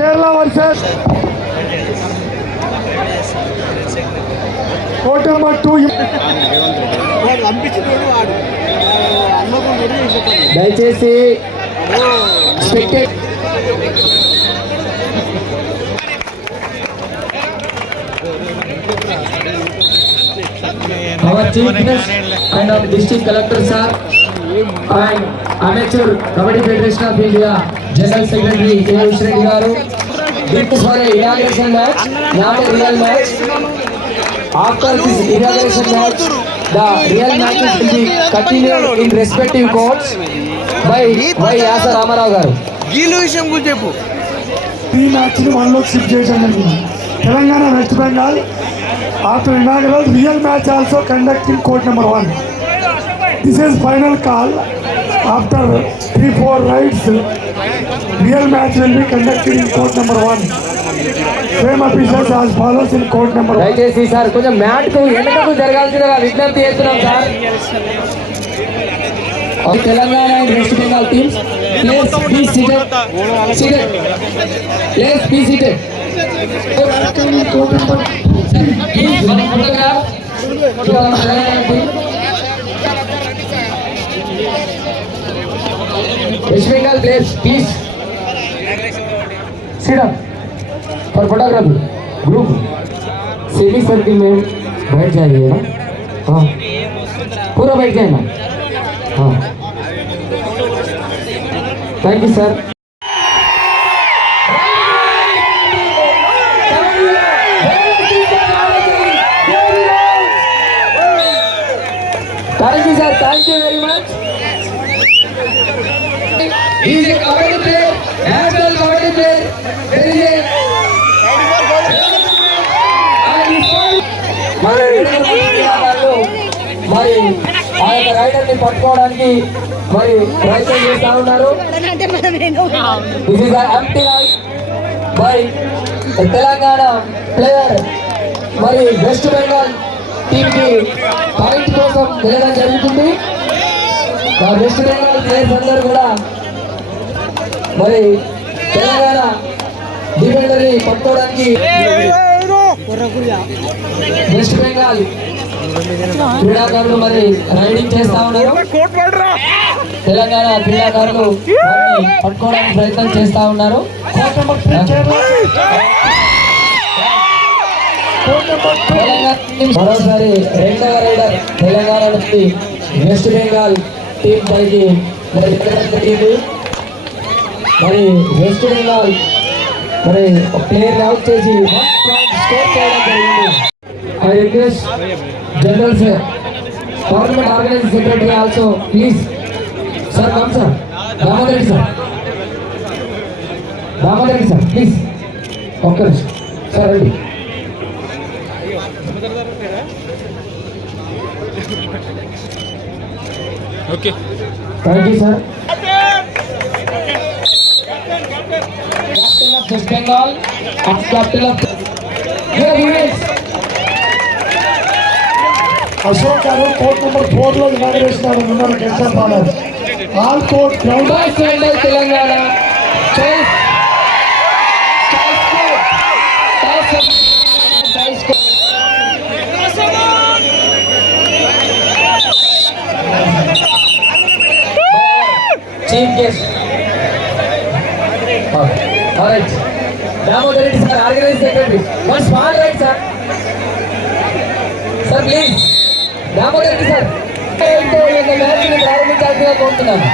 Kerala versus court number two దయచేసి spectate Our chief and our district collector sir. Amateur kabaddi federation of India general secretary KS Reddy garu. That for inauguration match not real match after this inauguration match the real match will be continue in respective courts by by Yasa Ramarao garu. గీలు విషయం గురించి చెప్పు. ఈ మ్యాచ్ని వన్లో shift చేశాను అండి Telangana West Bengal after inaugural real match also conducting court number one this is final call after three four raids real match will be conducted in court number one same officials as follows in court number one దయచేసి sir కొంచెం మ్యాట్కు వెనుకకు జరగాల్సిందిగా విజ్ఞప్తి చేస్తున్నాం sir? Of Telangana and West Bengal teams. Please be seated seated please be seated court number please one Technical place, please. Sit up. For photography. Group. Semi circle में बैठ जाइए ना हाँ पूरा बैठ जाए ना हाँ thank you sir A and he found- మరి ఆ యొక్క రైడర్ని పట్టుకోవడానికి మరి ప్రయత్నం చేస్తా ఉన్నారు. This is empty raid by Telangana player మరి వెస్ట్ బెంగాల్ టీమ్కి పాయింట్ కోసం వెళ్ళడం జరుగుతుంది. ఆ వెస్ట్ బెంగాల్ ప్లేయర్స్ అందరూ కూడా మరి తెలంగాణ డిఫెండర్ని పట్టుకోవడానికి వెస్ట్ బెంగాల్ క్రీడాకారులు మరి రైడింగ్ చేస్తా ఉన్నారు. తెలంగాణ క్రీడాకారులు పట్టుకోవడానికి ప్రయత్నం చేస్తా ఉన్నారు. మరోసారి రెండవ రైడర్ తెలంగాణ నుంచి వెస్ట్ బెంగాల్ టీం పైకి మరి మరి వెస్ట్ బెంగాల్ మరి ప్లేయర్ అవుట్ చేసి స్కోర్ చేయడం జరిగింది. I request general sir government organizing secretary also please sir come sir Damodar Reddy sir Damodar Reddy sir please ఒక్క నిమిషం. సార్ రండి. Okay Thank you, sir. Captain of West Bengal and captain of Here he is. Ashok గారు court number four లో inauguration ఉన్నారు guest of honour all court ground Vice President Telangana. right Damodar Reddy sir organize secretary one small right sir sir please Damodar Reddy sir ప్రారంభించాల్సిందిగా కోరుతున్నాను